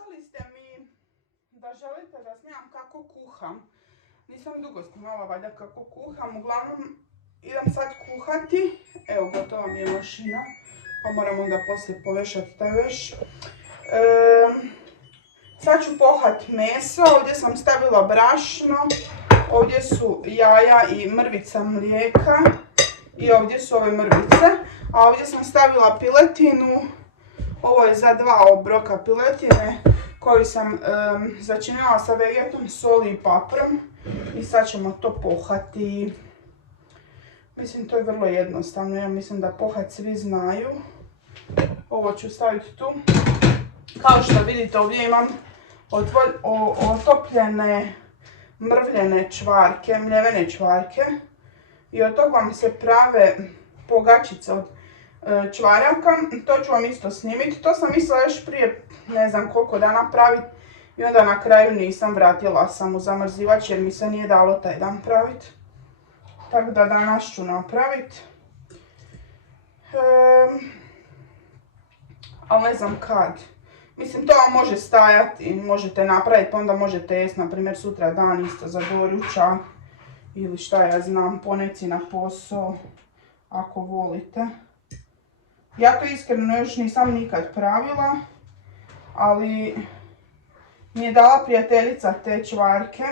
Pisali ste mi da želite da snimam kako kuham. Nisam dugo snimala valjda kako kuham, uglavnom idem sad kuhati. Evo, gotova mi je mašina, pa moram onda poslije povešati taj veš. Sad ću pohat meso, ovdje sam stavila brašno, ovdje su jaja i mrvica mlijeka i ovdje su ove mrvice, a ovdje sam stavila piletinu. Ovo je za 2 obroka piletine koju sam začinila sa vegetom, soli i paprom i sad ćemo to pohati. Mislim, to je vrlo jednostavno, ja mislim da pohat svi znaju. Ovo ću staviti tu. Kao što vidite, ovdje imam otopljene mrvljene čvarke, mljevene čvarke i od toga vam se prave pogačice od čvaraka. To ću vam isto snimiti. To sam mislila još prije ne znam koliko dana praviti i onda na kraju nisam, vratila sam u zamrzivač jer mi se nije dalo taj dan praviti. Tako da danas ću napraviti. Ali ne znam kad. Mislim, to vam može stajati i možete napraviti, pa onda možete jesti, na primjer, sutra dan isto za doručak ili šta ja znam, poneci na posao, ako volite. Ja to iskreno još nisam nikad pravila, ali mi je dala prijateljica te čvarke.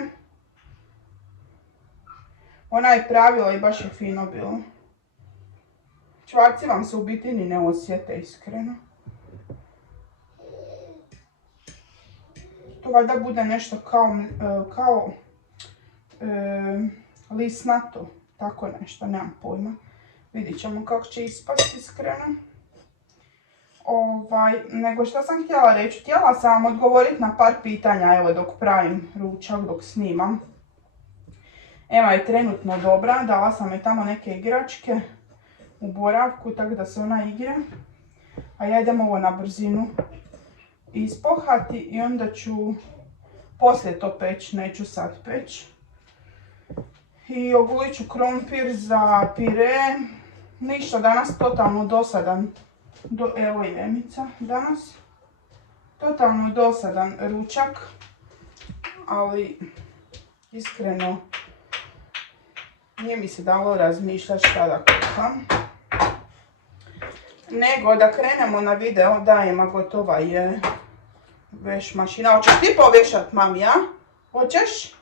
Ona je pravila i baš je fino bilo. Čvarci vam se u biti ni ne osjete, iskreno. To valjda bude nešto kao lisnato, tako nešto, nemam pojma. Vidit ćemo kako će ispasti, iskreno. Nego što sam htjela reći, htjela sam vam odgovoriti na par pitanja, evo dok pravim ručak, dok snimam. Ema je trenutno dobra, dala sam joj tamo neke igračke u boravku, tako da se ona igra. A ja idem ovo na brzinu ispohati i onda ću poslije to peći, neću sad peći. I ogulit ću krompir za pire. Ništa, danas totalno dosadan. Evo i Emica danas. Totalno dosadan ručak. Ali iskreno nije mi se dalo razmišljati šta da kuham. Nego da krenemo na video, da Ema gotova je veš mašina. Hoćeš ti povešat, mami, ja? Hoćeš?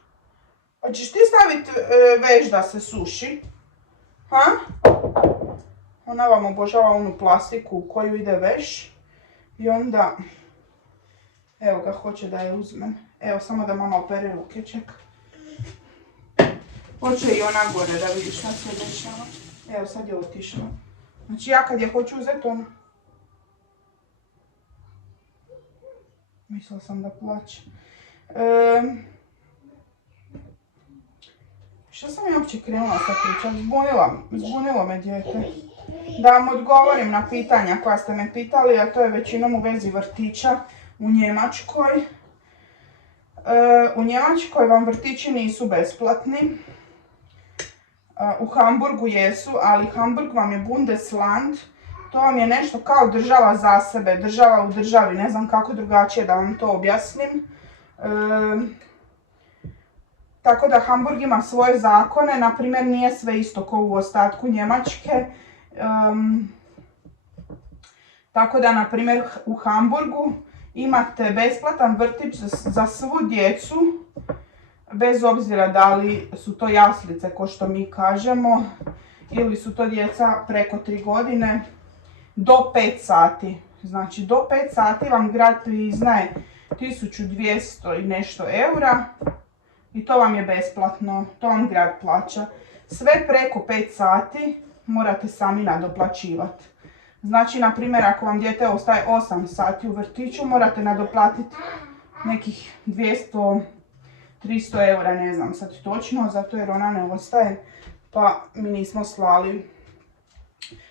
Hoćeš ti staviti veš da se suši? Ha? Ona vam obožava onu plastiku u koju ide veš. I onda, evo ga, hoće da je uzmem. Evo, samo da mama opere ruke, čeka. Hoće i ona gore da vidi šta se dešava. Evo, sad je otišla. Znači ja kad je hoću uzeti ono. Mislila sam da plaće. Što sam ja uopće krenula sa pričom? Zbunilo me dijete. Da vam odgovorim na pitanja koja ste me pitali, a to je većinom u vezi vrtića u Njemačkoj. U Njemačkoj vam vrtići nisu besplatni. U Hamburgu jesu, ali Hamburg vam je Bundesland. To vam je nešto kao država za sebe, država u državi, ne znam kako drugačije da vam to objasnim. Tako da Hamburg ima svoje zakone, na primjer nije sve isto kao u ostatku Njemačke. Tako da, na primjer, u Hamburgu imate besplatan vrtić za svu djecu, bez obzira da li su to jaslice, ko što mi kažemo, ili su to djeca preko 3 godine, do 5 sati. Znači, do 5 sati vam grad priznaje 1200 i nešto eura i to vam je besplatno, to vam grad plaća. Sve preko 5 sati morate sami nadoplaćivati. Znači, na primjer, ako vam dijete ostaje 8 sati u vrtiću, morate nadoplatiti nekih 200-300 eura, ne znam sad točno, zato jer ona ne ostaje, pa mi nismo slali.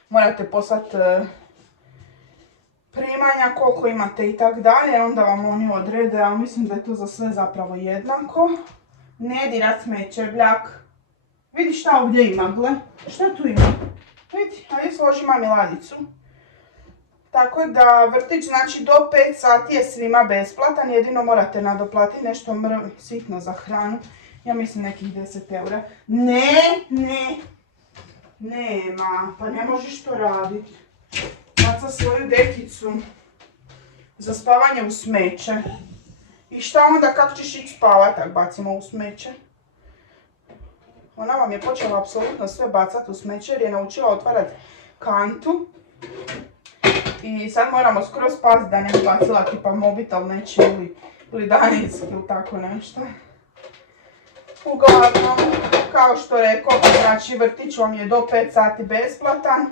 Morate poslati primanja, koliko imate i tak dalje, onda vam oni odrede, ali mislim da je to za sve zapravo jednako. Ne dirat smeće, bljak. Vidi šta ovdje ima, gle. Šta tu ima? Vidi, ajde složi mami ladicu. Tako da vrtić znači do 5 sati je svima besplatan, jedino morate nadoplatiti nešto sitno za hranu. Ja mislim nekih 10 eura. Nema, pa ne možeš to raditi. Baca svoju dekicu za spavanje u smeće. I šta onda, kako ćeš ići spavat ako bacimo u smeće? Ona vam je počela apsolutno sve bacati u smeće jer je naučila otvarati kantu. I sad moramo skroz paziti da ne bi bacila tipa mobitel neći ili daljinski ili tako nešto. Uglavnom, kao što rekao, znači vrtić vam je do 5 sati besplatan.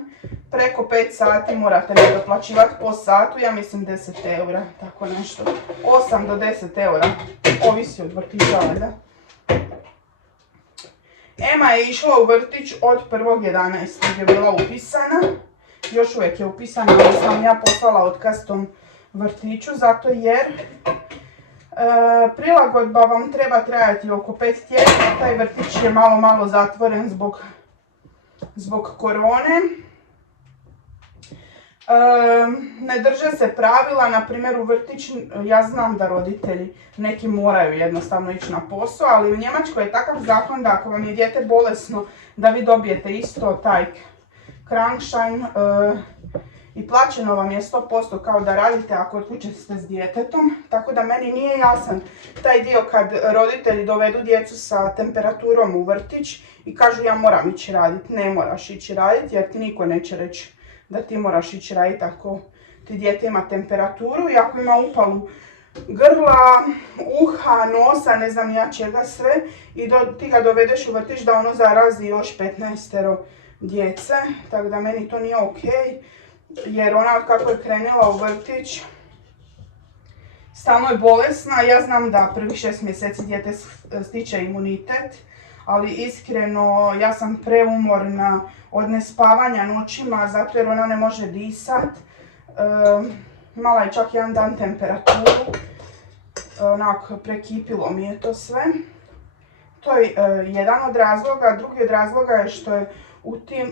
Preko 5 sati morate nadoplaćivati po satu, ja mislim 10 eura, tako nešto. 8 do 10 eura, ovisi od vrtića, da. Ema je išla u vrtić od 1.11. je bila upisana. Još uvijek je upisana, ali sam ja poslala otkaz tom vrtiću, zato jer prilagodba vam treba trajati oko 5 tjedana. Taj vrtić je malo zatvoren zbog korone. Ne drže se pravila, na primjer u vrtić, ja znam da roditelji neki moraju jednostavno ići na posao, ali u Njemačkoj je takav zakon da ako vam je dijete bolesno da vi dobijete isto taj Krankschein i plaćeno vam je 100% kao da radite ako od kuće ste s djetetom, tako da meni nije jasan taj dio kad roditelji dovedu djecu sa temperaturom u vrtić i kažu ja moram ići raditi. Ne moraš ići raditi jer ti niko neće reći da ti moraš ići raditi ako ti dijete ima temperaturu i ako ima upalu grla, uha, nosa, ne znam ja čega sve i ti ga dovedeš u vrtić da ono zarazi još 15 djece, tako da meni to nije ok, jer ona kako je krenula u vrtić stalno je bolesna. Ja znam da prvih 6 mjeseci dijete stiče imunitet, ali iskreno ja sam preumorna od nespavanja noćima zato jer ona ne može disat. Imala je čak jedan dan temperaturu, onako prekipilo mi je to sve. To je jedan od razloga. Drugi od razloga je što je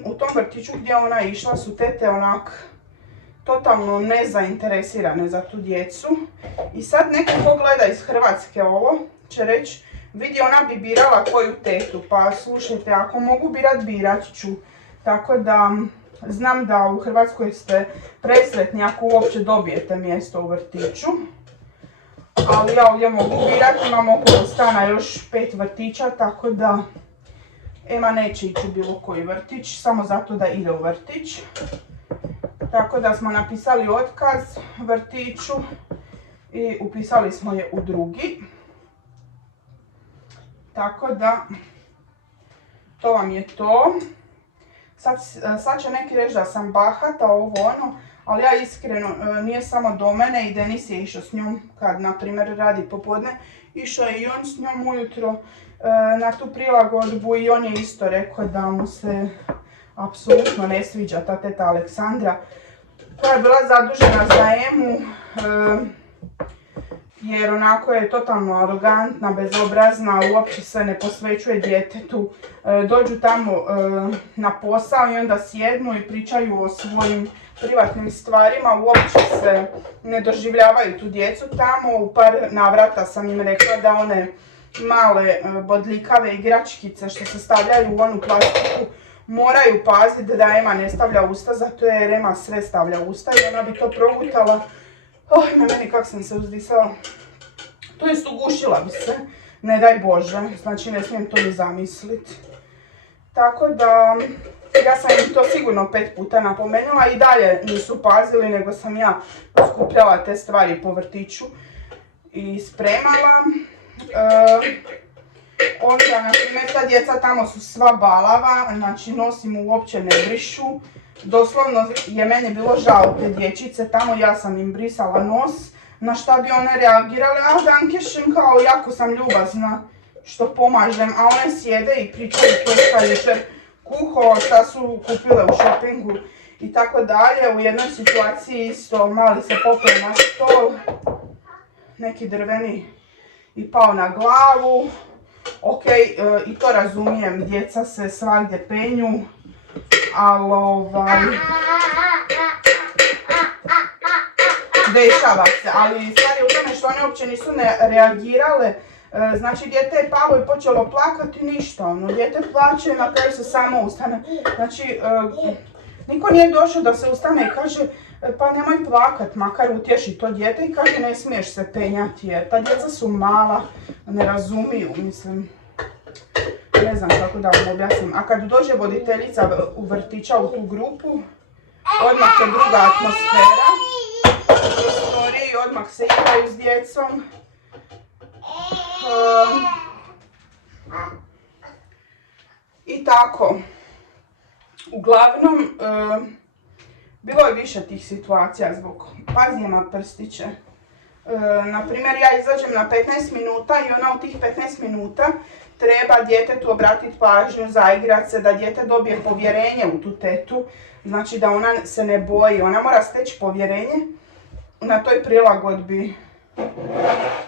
u tom vrtiću gdje ona je išla su tete onak totalno nezainteresirane za tu djecu. I sad neko ko gleda iz Hrvatske ovo će reći vidi ona bi birala koju tetu, pa slušajte, ako mogu birat, birat ću. Tako da znam da u Hrvatskoj ste presretni ako uopće dobijete mjesto u vrtiću. Ali ja ovdje mogu birati, imam okolo stana još 5 vrtića, tako da Ema neće ići u bilo koji vrtić, samo zato da ide u vrtić. Tako da smo napisali otkaz vrtiću i upisali smo je u drugi. Tako da, to vam je to. Sad će neki reći da sam bahata, ovo ono, ali ja iskreno, nije samo do mene i Denis je išao s njom kad, na primjer, radi popodne. Išao je i on s njom ujutro na tu prilagodbu i on je isto rekao da mu se apsolutno ne sviđa ta teta Aleksandra koja je bila zadužena za Emu. Jer onako je totalno arogantna, bezobrazna, uopće se ne posvećuje djetetu. Dođu tamo na posao i onda sjednu i pričaju o svojim privatnim stvarima, uopće se ne doživljavaju tu djecu tamo. U par navrata sam im rekla da one male bodljikave igračkice što se stavljaju u onu plastiku moraju paziti da Ema ne stavlja usta, zato jer Ema sve stavlja usta i ona bi to progutala. Na meni kak sam se uzdisala. To jest ugušila bi se, ne daj Bože, znači ne smijem to ni zamisliti. Tako da, ja sam im to sigurno 5 puta napomenula i dalje nisu pazili, nego sam ja skupljala te stvari po vrtiću i spremala. Onda, na primjer, ta djeca tamo su sva balava, znači nosim uopće ne brišu. Doslovno je meni bilo žao te dječice, tamo ja sam im brisala nos, na šta bi one reagirale, a dankešen, kao jako sam ljubazna što pomažem, a one sjede i pričaju to šta jučer kuho, šta su kupile u šopingu i tako dalje. U jednoj situaciji isto mali se popeo na stol, neki drveni i pao na glavu. Ok, i to razumijem, djeca se svagdje penju, ali dešava se, ali stvar je u tome što one uopće nisu ne reagirale. Znači dijete je palo i počelo plakati, ništa, ono, dijete plaće i na kraju se samo ustane. Znači, niko nije došao da se ustane i kaže pa nemoj plakat, makar utješi to dijete i kaže ne smiješ se penjati jer ta djeca su mala, ne razumiju, mislim. Ne znam kako da vam objasnim. A kad dođe voditeljica u vrtića u tu grupu, odmah je druga atmosfera. Prostorije i odmah se igraju s djecom. I tako. Uglavnom, bilo je više tih situacija zbog pazijama prstiće. Naprimjer, ja izađem na 15 minuta i ona u tih 15 minuta treba djetetu obratiti pažnju, zaigrat se, da dijete dobije povjerenje u tu tetu. Znači da ona se ne boji, ona mora steći povjerenje na toj prilagodbi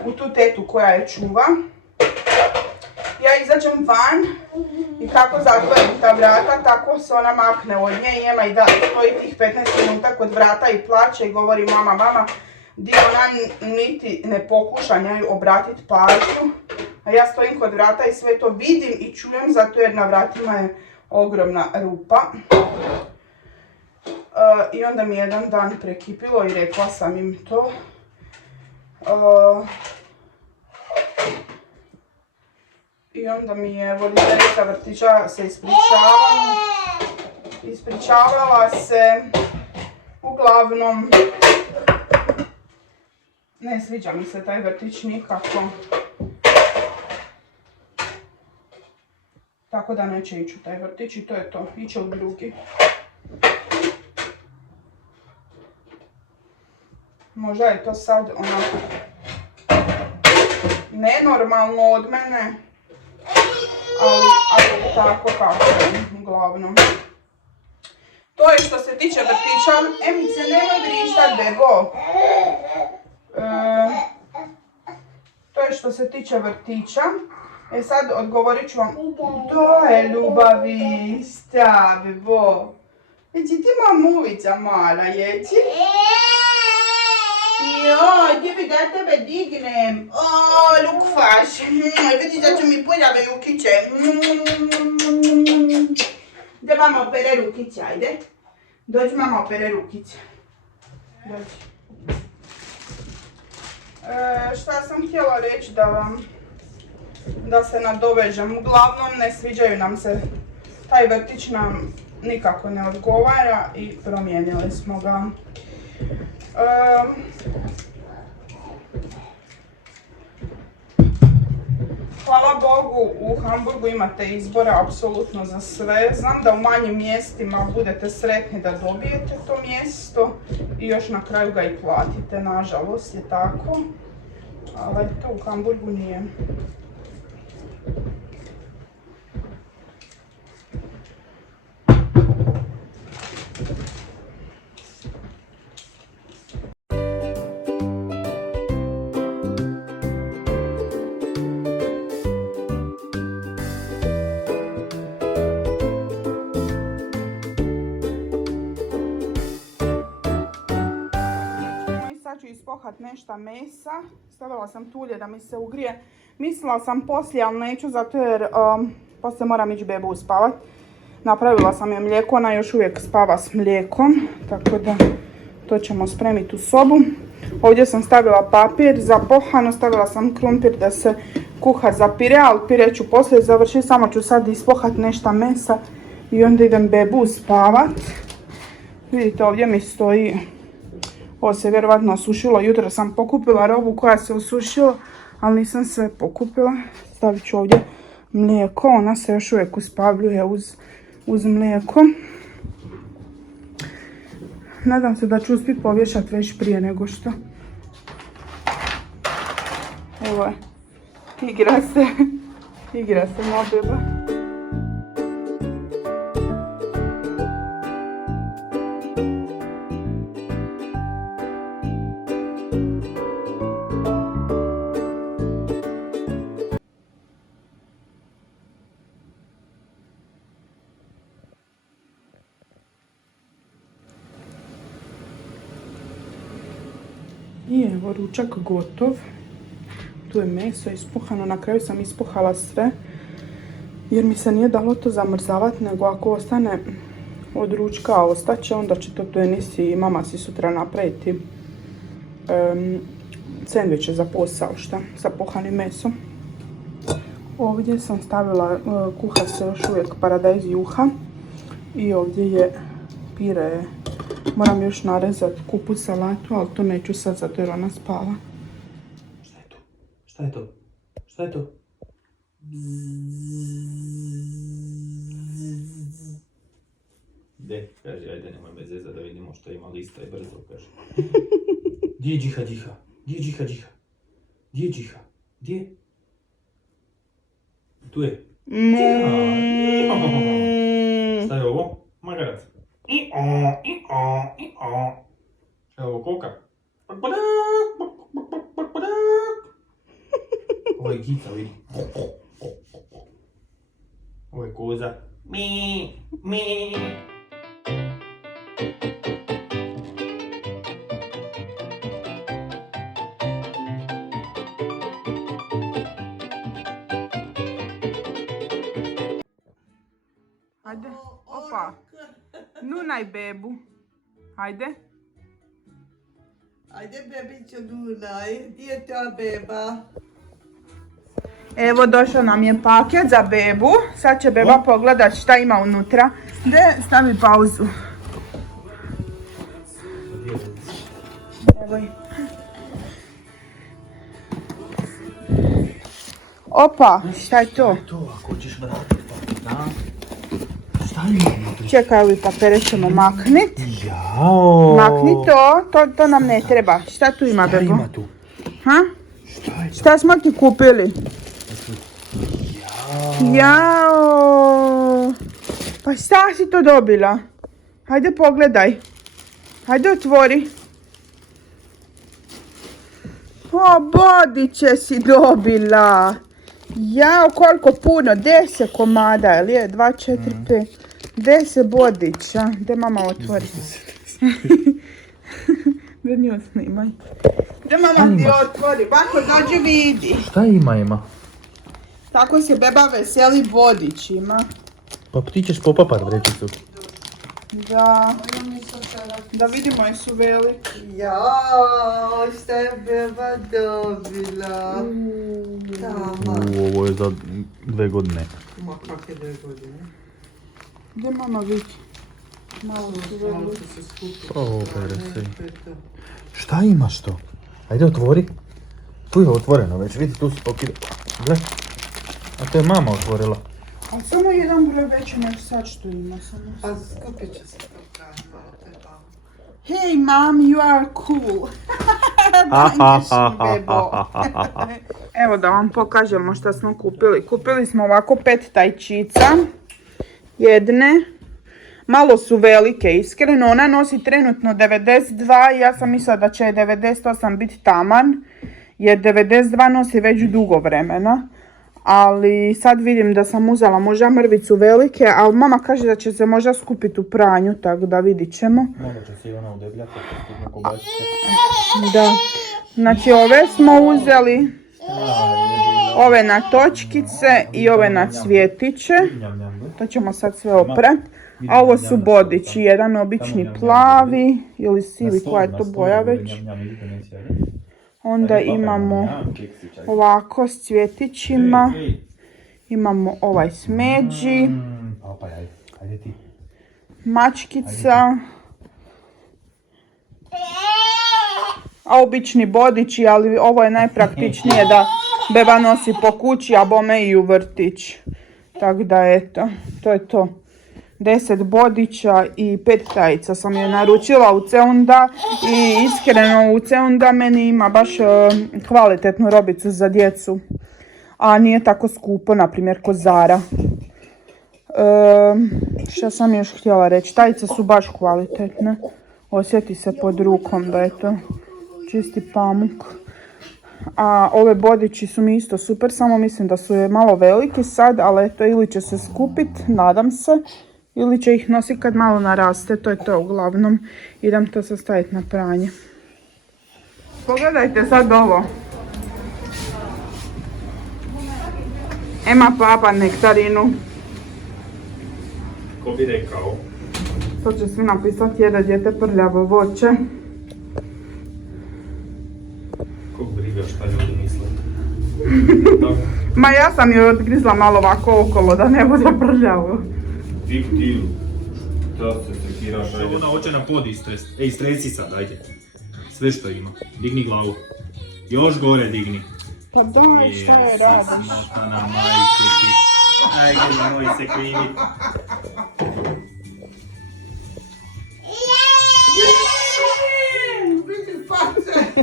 u tu tetu koja je čuva. Ja izađem van i kako zatvorim ta vrata, tako se ona makne od nje i njema i da stoji tih 15 minuta kod vrata i plače i govori mama, di ona niti ne pokuša njoj obratiti pažnju. A ja stojim kod vrata i sve to vidim i čujem zato jer na vratima je ogromna rupa. I onda mi jedan dan prekipilo i rekla sam im to. I onda mi je voditeljica vrtića se ispričavala se. Uglavnom, ne sviđa mi se taj vrtić nikako. Tako da neće ići u taj vrtić i to je to. Iće u drugi. Možda je to sad onako nenormalno od mene. Ali tako kako je, uglavnom. To je što se tiče vrtića. Emice, nemoj vrištat, bebo. To je što se tiče vrtića. Sad odgovorit ću vam. To je ljubavi, sta, bebo. Jeci ti mamuvica mala, jeci? Joj, gdje bi da tebe dignem? O, lukfaš. Vidi da će mi poljave rukiće. Da mama opere rukiće, ajde. Dođi mama opere rukiće. Dođi. Šta sam htjela reći da se nadovežem. Uglavnom ne sviđaju nam se. Taj vrtić nam nikako ne odgovara i promijenili smo ga. Hvala Bogu, u Hamburgu imate izbora apsolutno za sve. Znam da u manjim mjestima budete sretni da dobijete to mjesto i još na kraju ga i platite, nažalost je tako. Ali to u Hamburgu nije. Ću ispohat nešto mesa, stavila sam tu ulje da mi se ugrije. Mislila sam poslije, ali neću zato jer poslije moram ići bebu uspavat. Napravila sam je mlijeko, ona još uvijek spava s mlijekom, tako da to ćemo spremiti u sobu. Ovdje sam stavila papir za pohanu, stavila sam krumpir da se kuha za pire, ali pire ću poslije završiti, samo ću sad ispohat nešto mesa i onda idem bebu uspavat. Vidite, ovdje mi stoji. Ovo se vjerovatno osušilo, jutro sam pokupila robu koja se osušila, ali nisam sve pokupila. Stavit ću ovdje mlijeko, ona se još uvijek uspavljuje uz mlijeko. Nadam se da ću uspjeti povješati već prije nego što. Evo je, igra se moja beba. Evo, ručak gotov. Tu je meso ispuhano, na kraju sam ispuhala sve. Jer mi se nije dalo to zamrzavati, nego ako ostane od ručka, ostaće, onda će to Enisi i mama si sutra napraviti sendviče za posao, sa puhanim mesom. Ovdje sam stavila, kuha se još uvijek paradajz juha i ovdje je pire. Moram još narezati kupus salatu, ali to neću sad zato jer ona spava. Šta je to? Šta je to? Šta je to? De, kaže, ajde nemoj me zezat da vidimo što ima lista i brzo, kaže. Gdje je Džiha, Džiha? Gdje je Džiha, Džiha? Gdje je Džiha? Gdje? Tu je. Šta je ovo? Magarac. Šta je ovo, koka? Ovo je gica, vidi. Ovo je koza. Mi, mi. Hajde, opa. Nunaj bebu. Hajde. Ajde bebiću Nunaj, gdje je ta beba? Evo, došao nam je paket za bebu. Sad će beba pogledat šta ima unutra. Stavi pauzu. Evo. Opa, šta je to? To, ako ćeš vratiti paket, da? Šta imamo? Čekaj, ovi papere ćemo maknit. Jao! Makni to nam ne treba. Šta tu ima, bebo? Šta ima tu? Ha? Šta je to? Šta smo ti kupili? Jao! Pa šta si to dobila? Hajde pogledaj. Hajde otvori. O, bodiće si dobila. Jao, koliko puno. 10 komada, je li je? 2, 4, 5. 10 bodića. Gdje mama otvori? Da nju snimaj. Gdje mama ti otvori? Bako, dođi vidi. Šta ima? Tako se beba veseli bodićima. Pa ti ćeš popapat vrećicu. Da. Da vidimo jesu veliki. Jao, šta je beba dobila? Tama. Ovo je za 2 godine. Ma kakve 2 godine? Gdje mama vidi? Malo su Malo veliki. su se skupili. O, pere se. To je to. Šta imaš to? Ajde otvori. Tu je otvoreno već, vidi tu su pokide. Gle. A to je mama otvorila. A samo jedan broj veći nego sad što ima samo. Pa skupit će se to kažba, to je tamo. Hey mom, you are cool. Danješ mi, bebo. Evo da vam pokažemo što smo kupili. Kupili smo ovako 5 tajčica. Jedne. Malo su velike, iskreno. Ona nosi trenutno 92 i ja sam mislila da će 98 biti taman. Jer 92 nosi već dugo vremena. Ali sad vidim da sam uzela možda mrvicu velike, ali mama kaže da će se možda skupiti u pranju, tako da vidit ćemo. Možda će se i ona udebljati, ako baci se. Da. Znači ove smo uzeli, ove na točkice i ove na cvjetiće. To ćemo sad sve oprati. A ovo su bodići, jedan obični plavi ili sivi, koja je to boja već. Onda imamo ovako s cvjetićima. Imamo ovaj smeđi. Mačkica. A obični bodići, ali ovo je najpraktičnije da beba nosi po kući, a bome i u vrtić. Tako da eto, to je to. 10 bodića i 5 tajica sam je naručila u Ceunda i iskreno u Ceunda meni ima baš kvalitetnu robicu za djecu. A nije tako skupo, na primjer, ko Zara. Šta sam još htjela reći? Tajice su baš kvalitetne. Osjeti se pod rukom da je to čisti pamuk. A ove bodići su mi isto super, samo mislim da su je malo veliki sad, ali eto, ili će se skupit, nadam se. Ili će ih nositi kad malo naraste, to je to uglavnom. Idem to sastaviti na pranje. Pogledajte sad ovo. Ema papa nektarinu. Ko bi rekao? To će svi napisati jede dijete prljavo voće. Kog briga šta ljudi misle. Ma ja sam joj odgrizla malo ovako okolo da ne bude prljavo. Ti, šta se sekiraš, ajde. Ona hoće na pod istres. Ej, stresi sad, ajde. Sve što ima. Digni glavu. Još gore digni. Pa daj, šta je radiš? Smotana majke ti. Ajde, nemoj se krivit. Vidi face.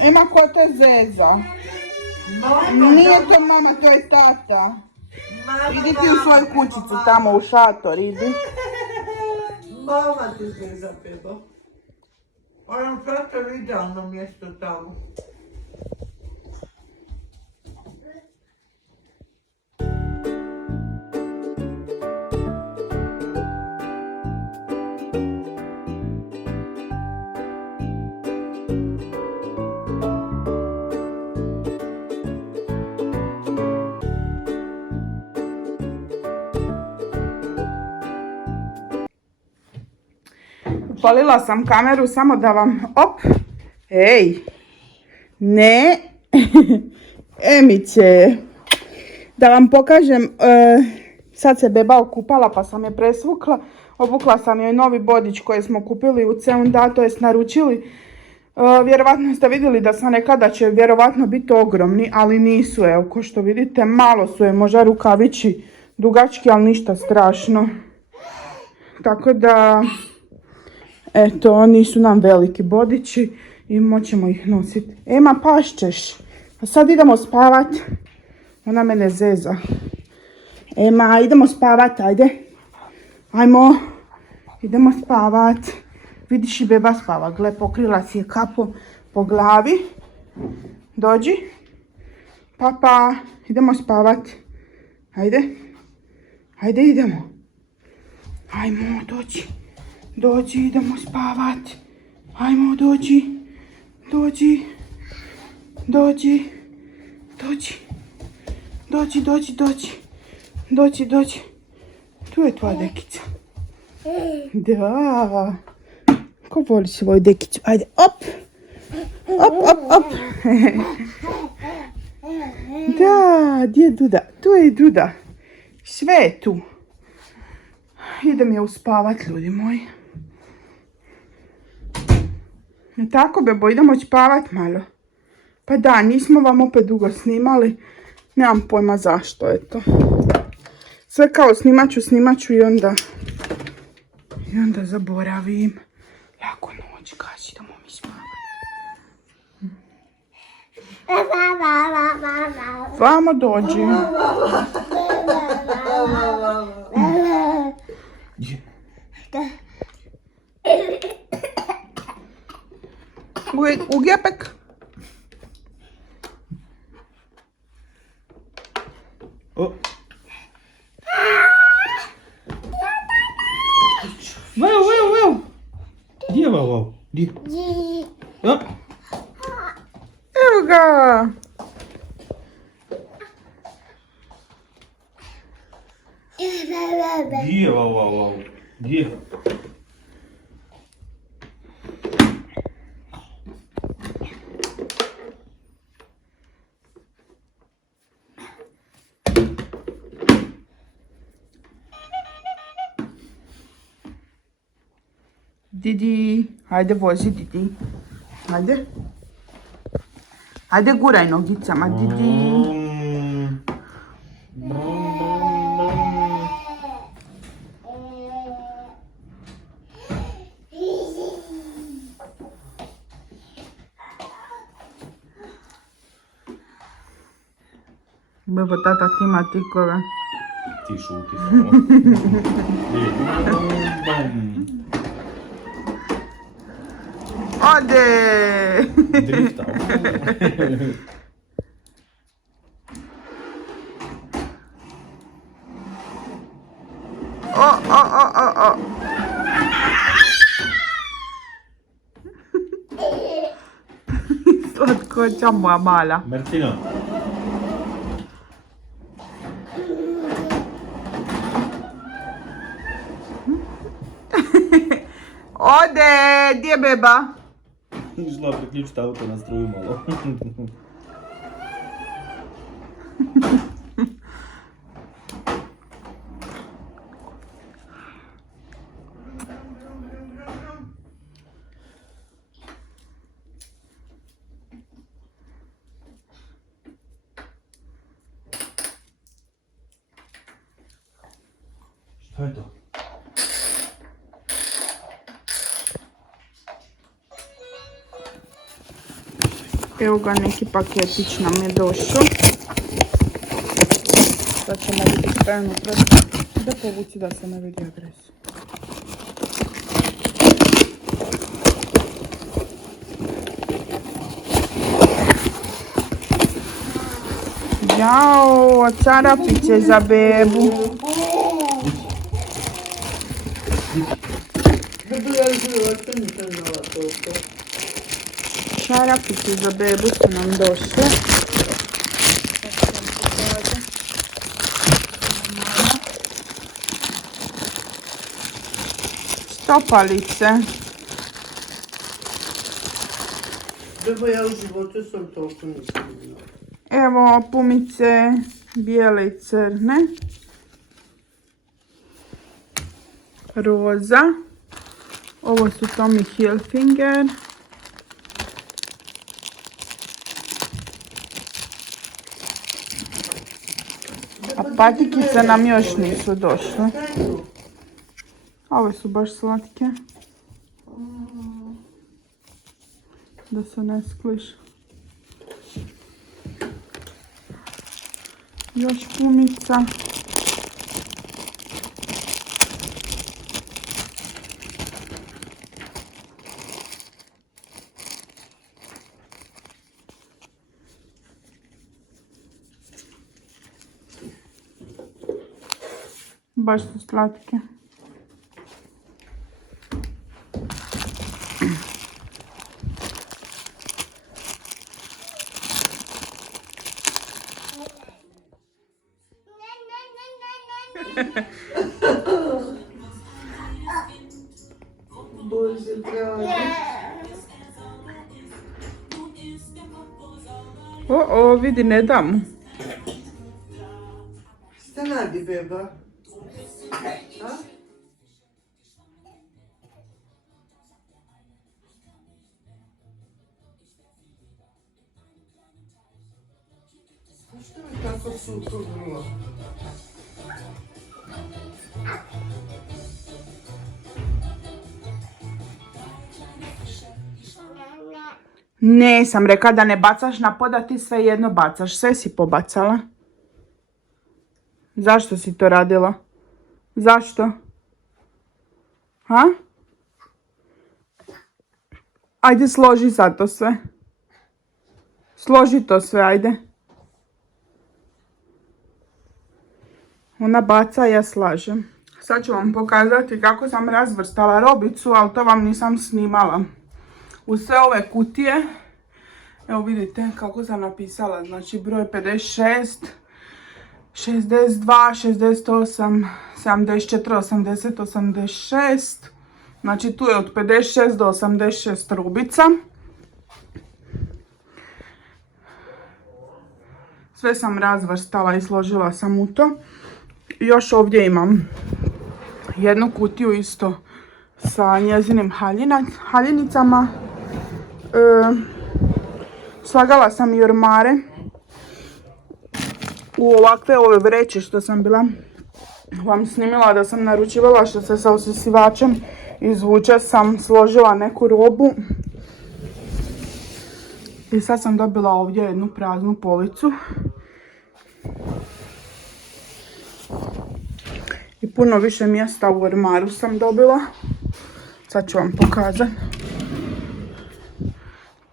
Ema, ko te zeza? Mama, Nije to mama, to je tata. Idi ti u svoju kućicu tamo u šator, idi. mama ti zeza, beba. Moram sad idealno mjesto tamo. Upalila sam kameru samo da vam, op, ej, ne, Emiće, da vam pokažem, sad se beba okupala pa sam je presvukla, obukla sam joj novi bodić koji smo kupili u C&A, to jest naručili. Vjerovatno ste vidjeli da sam rekla da će vjerovatno biti ogromni, ali nisu, evo, ko što vidite, malo su je možda rukavići dugački, ali ništa strašno. Tako da, eto, nisu nam veliki bodići i moćemo ih nositi. Ema, pašćeš. A sad idemo spavat. Ona mene zeza. Ema, idemo spavat, ajde. Ajmo. Idemo spavat. Vidiš i beba spava. Gle, pokrila si je kapom po glavi. Dođi. Papa, idemo spavat. Ajde. Ajde, idemo. Ajmo, dođi. Dođi, idemo spavat. Ajmo, dođi. Dođi. Dođi. Dođi. Dođi, dođi, dođi. Dođi, dođi. Tu je tvoja dekica. Da. Ko voli svoju dekicu? Ajde, op. Op, op, op. Da, gdje je Duda? Tu je i Duda. Sve je tu. Idem je uspavat, ljudi moji. Tako, bebo, idemo spavat malo. Pa da, nismo vam opet dugo snimali. Nemam pojma zašto, eto. Sve kao snimat ću i onda zaboravim. Jako noć, kaži, idemo mi spavat. Vamo dođi. U gepek. Oh. Wow. Gdje je wow? Gdje? Ja. Evo ga. Gdje je wow? Gdje? Didi, hajde vozi Didi. Hajde. Hajde guraj nogicama, Didi. Bebo, tata ti ima tikove. Ti šuti samo. Ode! Drifta. O. Slatkoća moja mala. Martino. Ode, gdje je beba? Išla priključiti auto na struju malo. Što je to? Evo ga, neki paketić nam je došao. Sad ćemo biti spremno da povuci da se ne vidi adresu. Jao, čarapiće za bebu. Čarapiće za bebu su nam došle. Štopalice. Beba, ja u životu sam toliko nisam imala. Evo pumice, bijele i crne. Roza. Ovo su Tommy Hilfiger. A patikice nam još nisu došle. Ove su baš slatke. Da se ne skliš. Još pumica. Baš su slatke. Bože, dragi. O, vidi, ne dam. Šta radi beba? A? Što je tako sukurno? Ne, sam rekla da ne bacaš na pod, a ti sve jedno bacaš. Sve si pobacala. Zašto si to radila? Zašto? Ha? Ajde, složi sad to sve. Složi to sve, ajde. Ona baca, ja slažem. Sad ću vam pokazati kako sam razvrstala robicu, ali to vam nisam snimala. U sve ove kutije, evo vidite kako sam napisala, znači broj 56, 62, 68, 74, 80, 86, znači tu je od 56 do 86 rubica. Sve sam razvrstala i složila sam u to. Još ovdje imam jednu kutiju isto sa njezinim haljinicama. Slagala sam i ormare u ovakve ove vreće što sam bila vam snimila da sam naručivala, što se sa osisivačem izvuče, sam složila neku robu. I sad sam dobila ovdje jednu praznu policu. I puno više mjesta u ormaru sam dobila. Sad ću vam pokazati.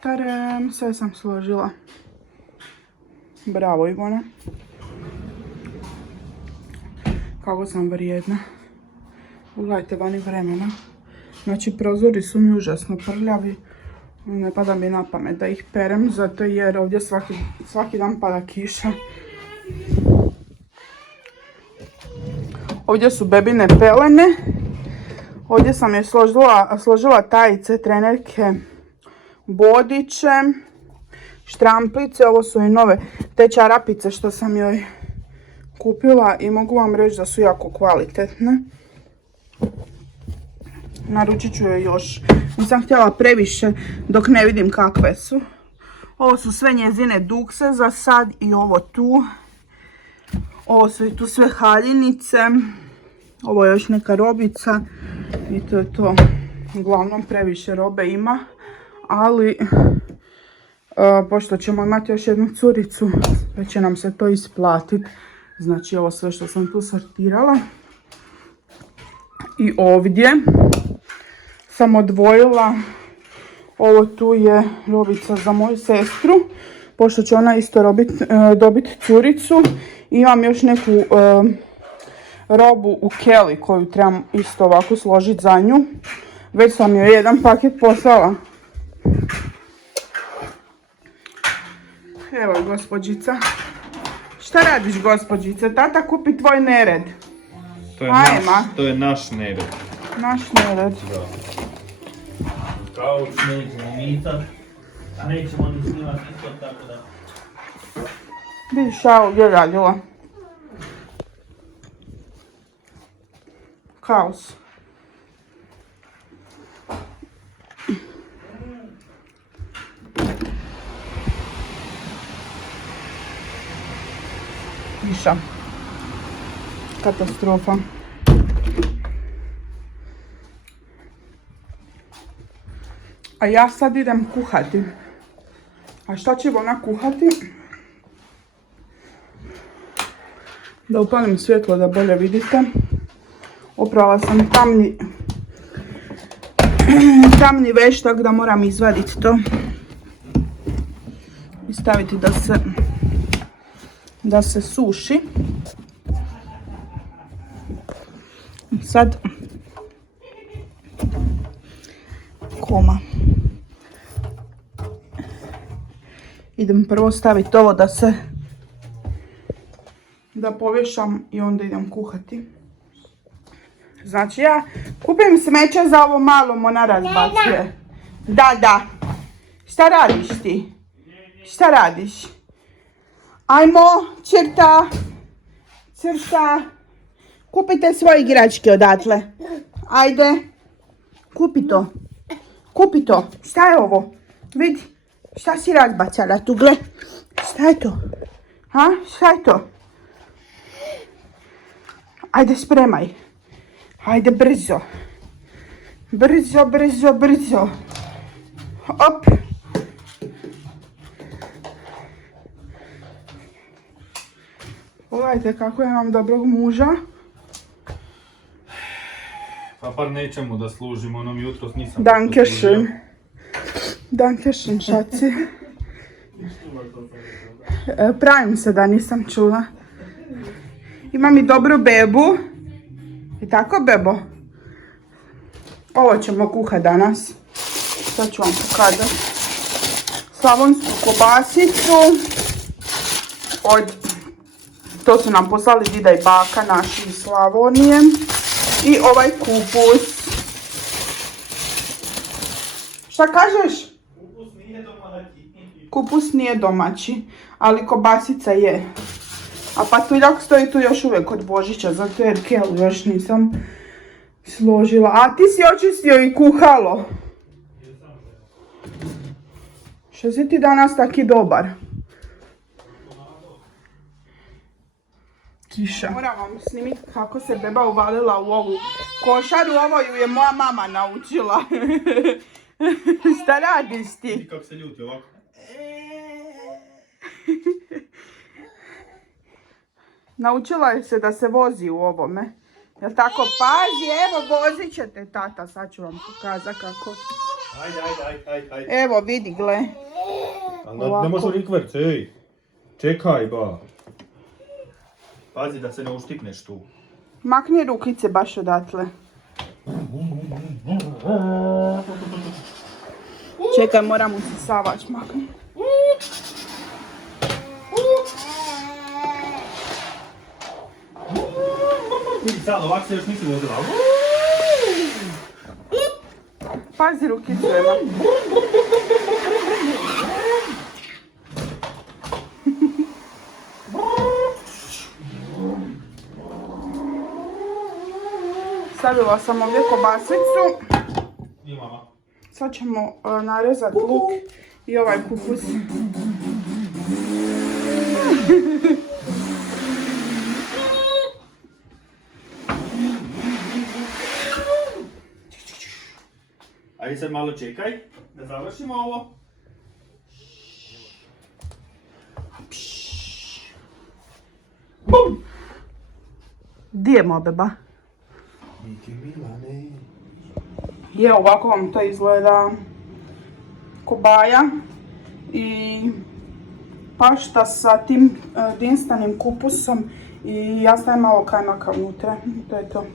Tadam, sve sam složila. Bravo Ivona. Kako sam vrijedna. Ugledajte vani vremena. Znači prozori su mi užasno prljavi. Ne pada mi na pamet da ih perem, zato jer ovdje svaki dan pada kiša. Ovdje su bebine pelene. Ovdje sam je složila tajice, trenerke, bodiće, štramplice. Ovo su i nove te čarapice što sam joj kupila i mogu vam reći da su jako kvalitetne. Naručit ću joj još. Nisam htjela previše dok ne vidim kakve su. Ovo su sve njezine dukse za sad i ovo tu. Ovo su i tu sve haljinice. Ovo je još neka robica. I to je to. Uglavnom previše robe ima. Ali pošto ćemo imati još jednu curicu, već će nam se to isplatiti. Znači ovo sve što sam tu sortirala. I ovdje sam odvojila, ovo tu je robica za moju sestru, pošto će ona isto dobiti curicu. I imam još neku robu u Kelly koju trebam isto ovako složiti za nju. Već sam joj jedan paket poslala. Evo je gospođica. Šta radiš gospođice? Tata kupi tvoj nered. To je naš nered. Naš nered. Da. Kauč nećemo micat, a nećemo ni snimati isto, tako da... Vidiš ja ovdje radila. Kaos. Kiša. Katastrofa. A ja sad idem kuhati. A šta će ona kuhati? Da upalim svjetlo da bolje vidite. Oprala sam tamni veš, tako da moram izvaditi to. I staviti da se suši. Sad koma. Idem prvo staviti ovo da povješam i onda idem kuhati. Znači ja kupim smeće za ovo malo, ona razbacuje. Da. Šta radiš ti? Šta radiš? Ajmo, crta. Kupite svoje igračke odatle. Ajde. Kupi to. Šta je ovo? Vidi. Šta si razbacala tu, gle. Šta je to? Šta je to? Ajde, spremaj. Ajde, brzo. Brzo. Op. Pogledajte kako imam dobrog muža. Pa par nećemo da služimo, onom jutros nisam... Dankeschön, šaci. Pravim se da nisam čula. Imam i dobru bebu. I tako, bebo? Ovo ćemo kuhati danas. Sad ću vam pokazati. Slavonsku kobasicu. To su nam poslali dida i baka naši iz Slavonije. I ovaj kupus. Šta kažeš? Kupus nije domaći, ali kobasica je. A patuljak stoji tu još uvijek od Božića, zato jer kelu još nisam složila. A ti si očistio i kuhalo. Što si ti danas taki dobar? Kiša. Moram vam snimiti kako se beba uvalila u ovu košaru. Ovo ju je moja mama naučila. Šta radiš ti? Kako se ljuti ovako? Naučila je se da se vozi u ovome. Jel tako? Pazi, evo vozit ćete, tata. Sad ću vam pokazati kako. Ajde. Evo, vidi, gle. Ne može rikverc, ej. Čekaj, ba. Pazi da se ne uštikneš tu. Makni rukice baš odatle. Čekaj, moram usisavač maknuti. Vidi sad, ovako se još nisi vozila. Pazi, rukicu ima. Stavila sam ovdje kobasicu. I mama. Sad ćemo narezati luk i ovaj kupus. Ajde sad malo čekaj, da završimo ovo. Bum! Di je moja beba? Niti Milane. Je, ovako vam to izgleda kobaja i pašta sa tim dinstanim kupusom i ja stavim malo kajmaka unutra. To je to.